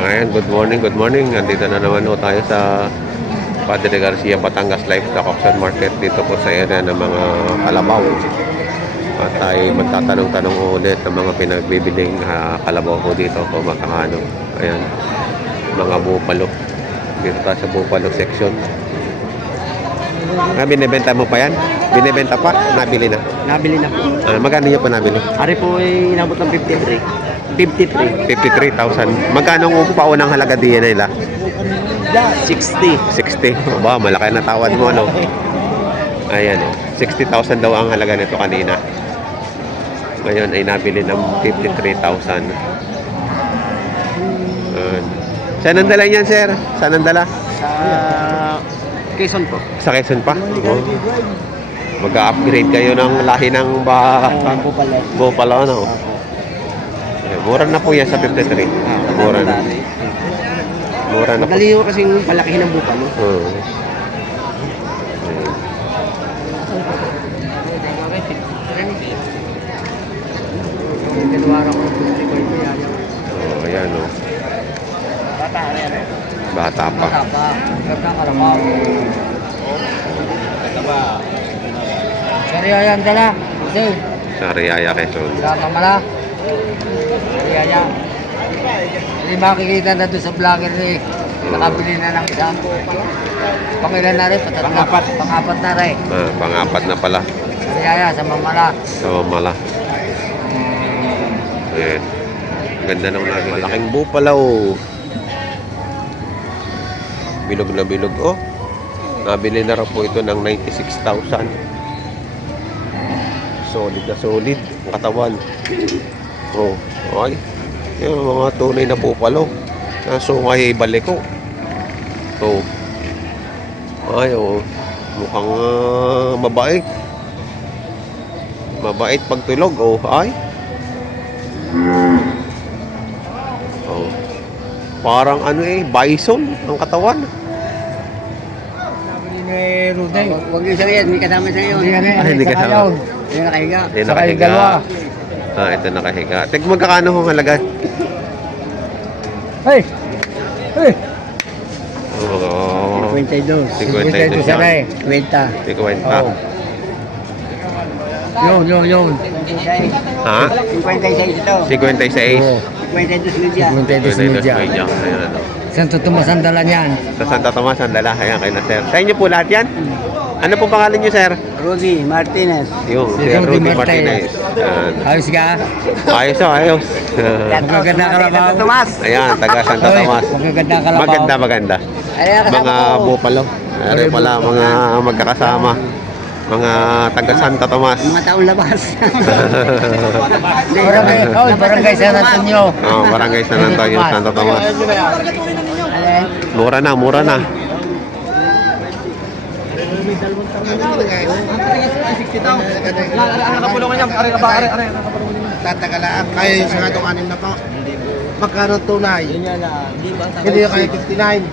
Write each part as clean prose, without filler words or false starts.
Ayan, good morning, good morning. Andito na naman po tayo sa Padre Garcia, Batangas Livestock Auction Market dito po sa area ng mga kalabaw. At tayo magtatanong-tanong ulit ng mga pinagbibiling kalabaw po dito kung magkakano. Ayan, mga bupalo. Dito tayo sa bupalo section. Binibenta mo pa yan? Binibenta pa? Nabili na? Nabili na po. Magkano niya pa nabili? Ari po ay inabot ng 53. 53,000. Magkano ang paunang halaga diyan nila? 60. 60. Ba, malaki na tawad mo, no? Ayan, 60,000 daw ang halaga nito kanina. Ngayon ay nabili ng 53,000. Saan ang dala niyan, sir? Saan ang dala? Sa Quezon po. Sa Quezon pa? Oh. Mag-upgrade kayo ng lahi ng Bupalo, no? Mura na po yan sa 53. Mura na. Mura na po. Madali ko kasing palakihin ng bupalo. Ayan, o. Bata pa. Sariaya ang dala. Sa Riyaya, Quezon. Sama mala. Sariaya. Hindi makikita na doon sa vlogger eh. Nakabili na ng isa. Pangilan na rin. Pangapat. Pangapat na rin. Pang-apat na pala. Sariaya sa mamala. So, mala. Ayan. Ganda ng nabili. Malaking bupalaw. Bilog na bilog. Oh, nabili na rin po ito ng 96,000. Solid na solid ang katawan. Oh, ay. Yung mga tunay na bupalo. So, may balik ko. Oh. Ay, oh. Mukhang mabait. Mabait pag tulog. Oh, ay. Oh. Parang ano bison ang katawan. Huwag yung sa'yo yan, hindi kasama sa'yo. Hindi kasama. Hindi nakahiga. Hindi nakahiga. Ito nakahiga. Tek, magkakano kung halaga? Hey! Hey! Oo. 52. 52 sana eh. 20. 50. Yun. Ha? 56 ito. 56. 52 media. 52 media. Ayan. Santo Tomas ang dala niyan. Sa Santa Tomas ang dala. Ayan, kay na sir. Sa inyo po lahat yan? Ano po pangalan niyo, sir? Rudy Martinez. Yung si Rudy Martinez. Ayan. Ayos ka? Ayos, ayos. Magaganda ka lang. Santo Tomas. Ayan, taga Santa Tomas. Magaganda ka lang. Maganda. Mga bupalo. Ano pala, mga magkakasama. Mga taga Santa Tomas. Mga taong labas. Barangay San Antonio. Oh, Barangay San Antonio, Santa Tomas. Mura na. Tatagalaan. Kaya yung sangatong 6 na po. Magkano tunay? Hindi yung kaya 59.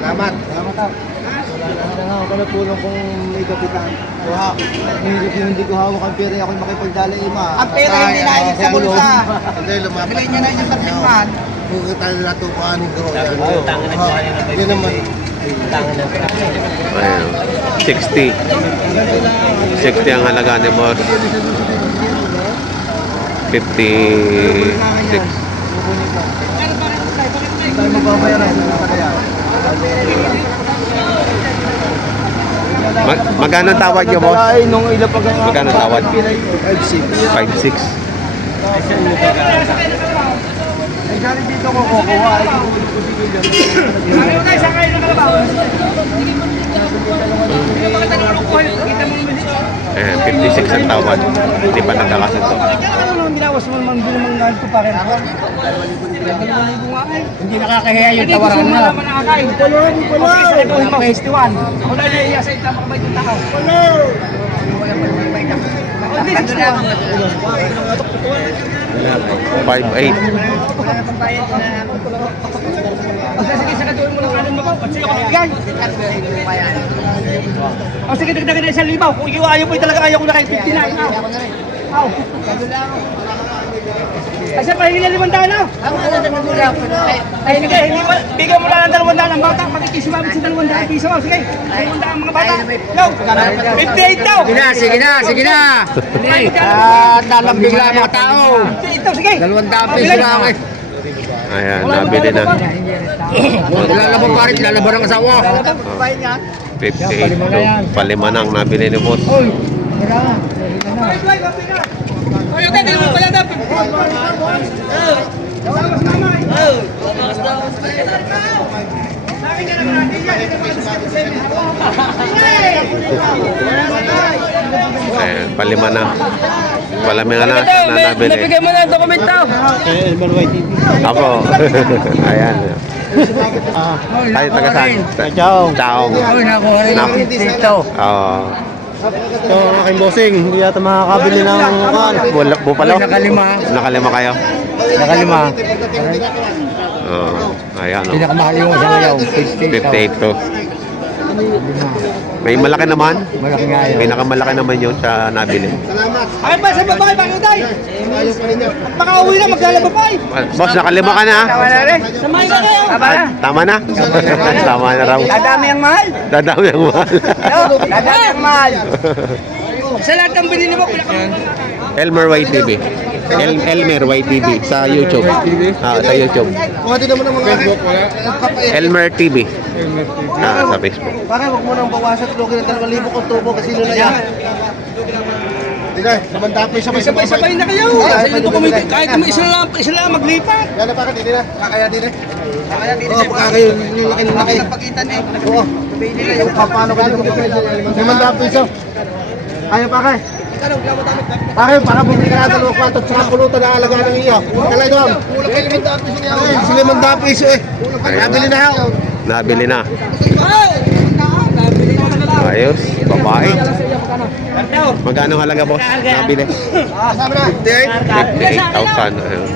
Salamat. Kami tulong kung may kapitan. Hindi ko hawak ang pera, ako'y makipagdala ima. Ang pera hindi na yun sa bulsa. Hindi, lumapat. Bilhin niya na yung tatlingman. Kung tayo na ito, kuhanin ko. Tangan na Yan naman. Ayan. 60. 60 ang halaga ni boss. 56. Magkano tawad niyo, boss? Magkano tawad? 5.6. Galing dito ko kukuha. Eh, 56 ang tawad. Hindi pa nagkakasundo. Hindi nakakahiya yung tawaran mo. Ako na naiiya sa itang makabait yung tao. 5.8. Sige, sa katuloy mo ng kanan mo. Sige, kapagyan. O sige, dagdagan na 1,000. Kung ayaw po talaga ayaw ko na kayo 59. Aw. Kasi pahingi na 500 na. Ay, hindi mo. Bigyan mo lang ng 200 ang bata. Pakikisumabit sa 200 piso. Sige, 200 ang mga bata. Yo, 58 daw. Sige na. Lalambing lang mga tao. 58 daw, sige. 200 piso lang eh. Ayan, nabili na. Lalaban pa rin, lalaban ang asawa. 58 to. Palima nang nabili ni boss. Oy, okay, dito mo pala daw. Ayan, palima na. Palami na nabili. Nabigay mo na ang dokumento. Ako. Ayan. Tayo taga saan? Chaong. Uy, nakuha rin Nak- dito. Oo. Ito ang aking bossing, hindi yata makakabili ng Bupalo? Nakalima. Nakalima kayo? Nakalima. Oo. Ayan. Oh. Pinakamahal yung sa ngayon, 58 to. May malaki naman. Malaki nga yun. Pinakamalaki naman yun sa nabili. Ay ba sa babae pakitay? Makauwi na maglalaba pa. Boss, nakalima ka na. Samahin ka kayo. Ay, tama na. Tama na raw. Dadami ang mahal. Dadami ang mahal. Dadami ang mahal. Sa lahat ng binili mo, Elmer YTV. Elmer YTV sa YouTube. Sa YouTube. Kung natin naman ang mga Facebook, wala. Elmer TV. Sa Facebook. Pare, huwag mo nang bawasan. Lugin ng 2,000 kung tubo kasi nila yan. Sige, sabay sabay-sabay na kayo. Sa yung dokumento, kahit mo isa lang maglipat. Yan na pare, dito na. Kakaya din eh. Oo, kakaya yung laki. Oo. Yung paano ka dito. 500 piso. Kaya pare. Pare, para bumili ka na 2 kwarto at saka pulutan na alaga ng iyo. Kalay doon. 500 piso eh. Nabili na ako. Nabili na. Ayos. Babae. Magkano halaga boss? Nabili. Kasama na. 58,000. Ayun.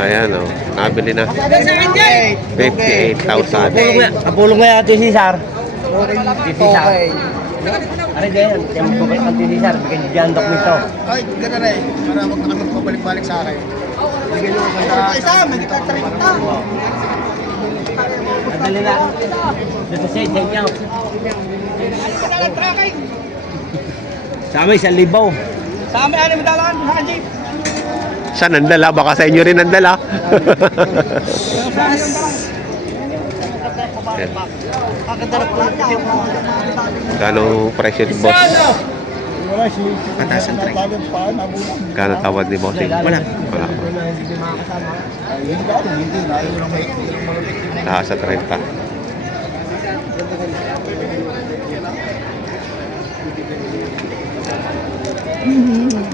Ayan o. Nabili na. 58,000. Kapulong na yung Cesar. Cesar. Ano dyan? Kaya magpapalik ang Cesar. Bigyan dyan ang dokumento. Ay, ganda na eh. Para huwag na kami pabalik-balik sa akin. Bigyan nyo ang isa, may kita-30. Madali lang. Dito sa inyo. Sa amin, 1,000. Sa amin, 6,000 sa jeep. Saan ang dala? Baka sa inyo rin ang dala. Kano presyo ni boss? Patasan tayo. Kano tawad ni boss? Wala. Wala. Taas sa 30.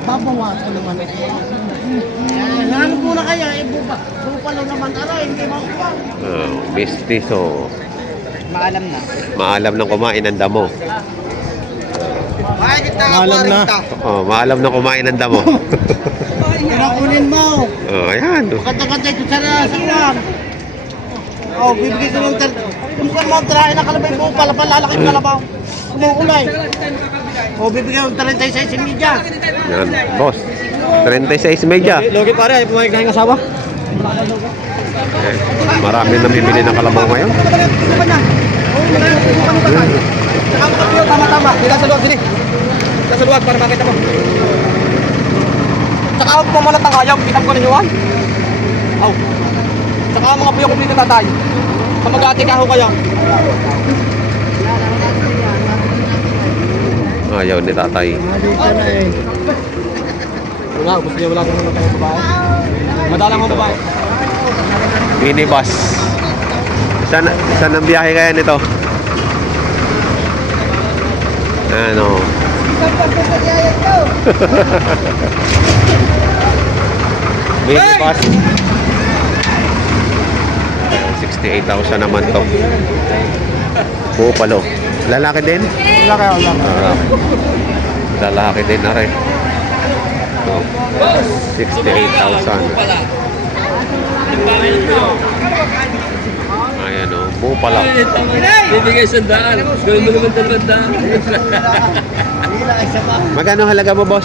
Babawasan naman. Ano po na kaya? Bupalo naman. Hindi makuha. Mestizo. Maalam na. Maalam ng kumain ng damo. Bakit na 40? Maalam ng kumain ng damo. Pinakunin mo. Ayan. Kanta-kanta ito sa uwan. Bibigay ko ng kung saan mo tirahin na kalabay mo, lalaki yung kalabaw. Umuulay. Bibigay ko ng 36 media. Yan. Boss. 36 media. Logi pare, pumayag na yung asawa. Marami nang bibili ng kalabaw ngayon. Tama-tama. Dila sa luwag, sini. Dila sa luwag para makita mo. Saka ako pumalat ng kayaw, kita ko ninyo. Saka mga puyo ko dito tatay. Sa mag-ati ka ho kayo. Ayaw ni tatay. Wala, gusto niya wala kang mga babae. Madalang ko babae. Minibus. Saan ang biyahe kaya nito? Ano? Minibus. 68,000 naman to. Bupalo. Lalaki din? Wala. Lalaki din na rin. 68,000. Ayan o, Bupalo. Bibigay 100. Gawin mo naman 200. Magkano halaga mo, boss?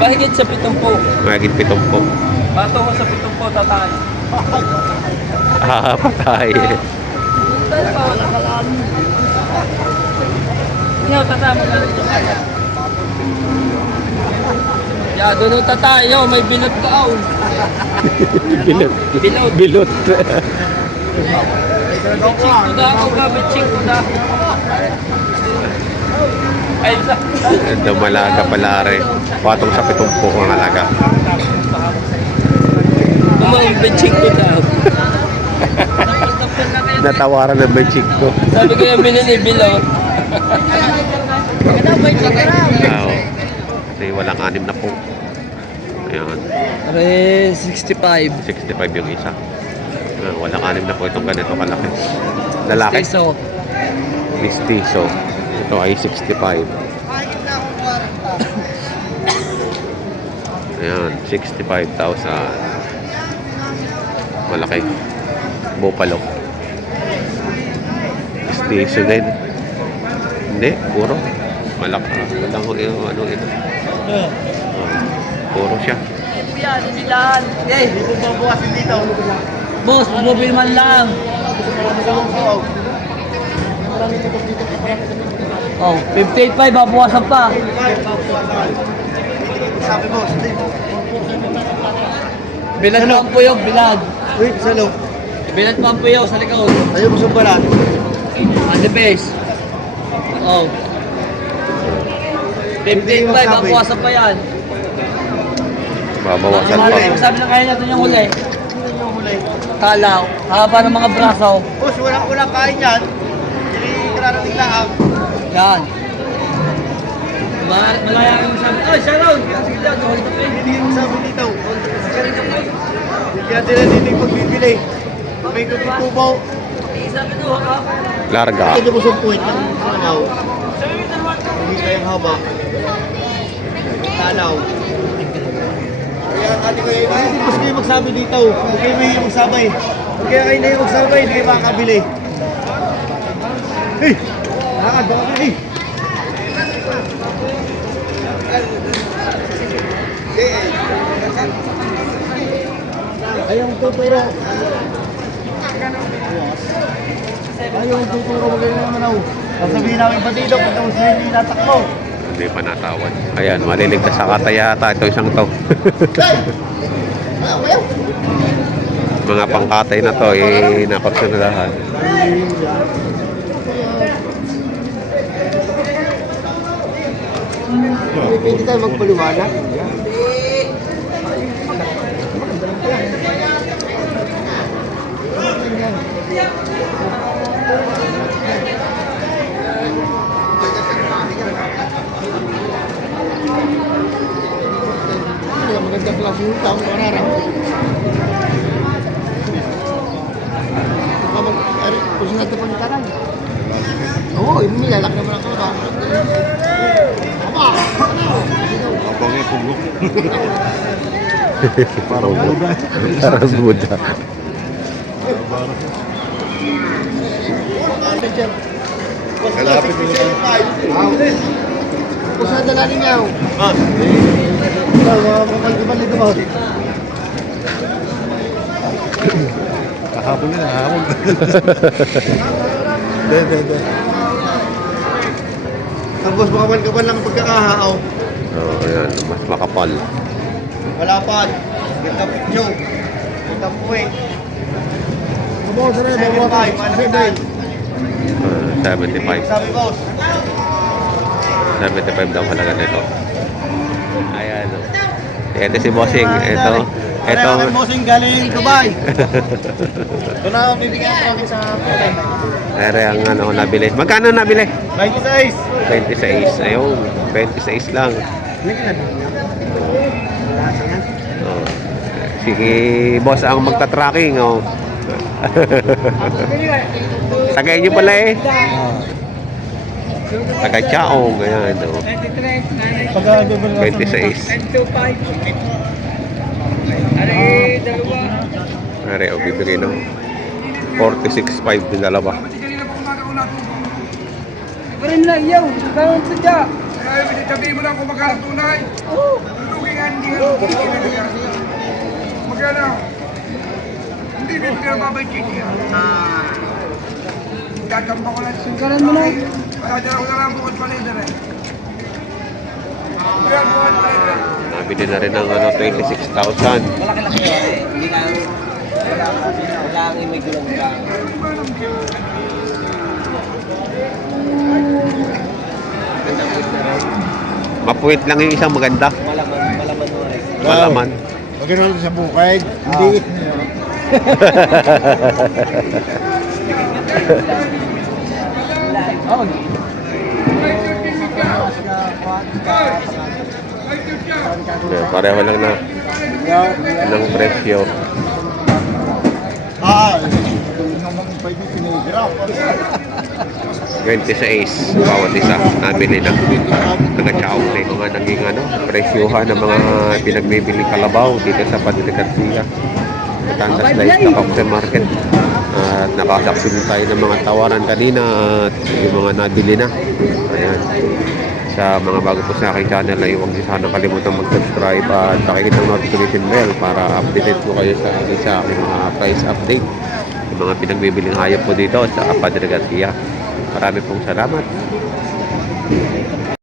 Mahigit sa 70. Mahigit 70. Bato ko sa 70, tatay. Patay. Yo, tatama ka rin kaya. Ya, doon tatay. Yo, may binot ka aw. Bilot. Bilot. Bilot. Ching ko na ako, gamit ching ko na. Ay, sa. Dumalaga pala rin. Patong sa 70 ang alaga. Kumang ching ko na. Natawaran ng benchik ko. Sabi ko yung binili, bilot. Oo. Kasi walang 6 na po. Ayan. Are 65. 65 yung isa. Walang 6 na po itong ganito kalaki. Lalaki? Peso. Mistiso. Ito ay 65. Ayan, 65,000. Malaki. Bupalo. Mistiso din. Hindi, puro. Malaki. Walang ano ito. Puro siya. Yan, silahan. Okay. Dito babawasin dito. Boss, bumili man lang. Oh, 58 pa, babawasan pa. Sabi mo, hindi. Bilat pa ang puyo, bilag. Wait, salo. Bilat pa ang puyo sa likod. Ayaw mo sa balat. On the base. Oh. 58 pa, babawasan pa yan. Babawasan Yung pa. huli, sabi na kaya natin yung huli. Yung huli. Kalaw, haba ng mga braso. Boss, walang kain yan. Hindi kararating lang. Yan. Malaya yung sabi, oh, Sharon! Sige lang, huli ka pa yun. Hindi yung sabi dito. Kaya nila dito yung pagbibili. May kutubaw. Sabi ko, ha? Larga. Ito mo sa puwet ng kalaw. Hindi kayang haba. Kalaw. Kaya ate ko yun. Hindi mas kayo magsabi dito. Huwag kayo may magsabi. Huwag kayo kayo na yung magsabi. Hindi kayo makakabili. Hey! Lakad, baka ka eh. Ayong tuturo. Ayong tuturo. Magaling naman ako. Sasabihin namin ba dito? Pagka mas hindi natakbo. Hindi pa natawad. Ayan, maliligtas sa kataya ata. Ito isang to. Mga pangkatay na to, napagsunulahan. Pwede tayo magpaliwanag. Magandang klase yung taong pangarap. Kung saan natin pagkakaran. Oo, yung nilalak naman ang kalabaw. Aba! Abang yung pugok. Parang Buddha. Parang Buddha. Kalapit mo yung kung saan dalanin niya. Ah. Mga dito ba? Kahapon yun, kahapon. Hindi. Tapos makaban-kaban lang ang pagkakahaaw. Ayan, mas makapal. Wala pa. Kita picture. Kita puwi. Boss, 75. Sabi boss. 75 daw halaga nito. Ayan. Ito si Bossing. Ito. Bossing galing Dubai. Ito na ang bibigyan natin sa puwi. Ere ang ano nabili. Magkano nabili? 96. 26. Ayun, 26 lang. Oh. Sige, boss ang magta-tracking. Oh. Tagay niyo pala eh. Tagay Chaong. Ayan. Oh. 26. Ere, o bibigay ng 46.5 din dalawa. Parin lang, yo. Parang sadya. Sabihin mo lang kung magkano tunay. Oo. Luging Magkano? Hindi bibigyan ng babay chichi. Tatamba ko lang. Singkaran mo na. Wala ko na lang bukod pa rin eh. Nabili na rin ng 26,000. Malaki-laki yun eh. Hindi na, wala kang imig lang lang. Mapuwit lang yung isang maganda. Malaman mo rin. Malaman. Magkano sa bukay? Hindi. Oh, Yeah, pareho lang na ng presyo. Ito naman pwede sinigrap. 26 bawat isa. Nabili na. Nag-chow na ito nga naging presyuhan ng mga pinagbibili kalabaw dito sa Padre Garcia. Batangas Live sa Coxen Market. At nakasaksi din tayo ng mga tawaran kanina at yung mga nabili na. Ayan. Sa mga bago po sa aking channel ay huwag niyo sana kalimutan mag-subscribe at pakikita ng notification bell para updated po kayo sa aking mga price update. Yung mga pinagbibiling hayop po dito sa Padre Garcia. Marami pong salamat.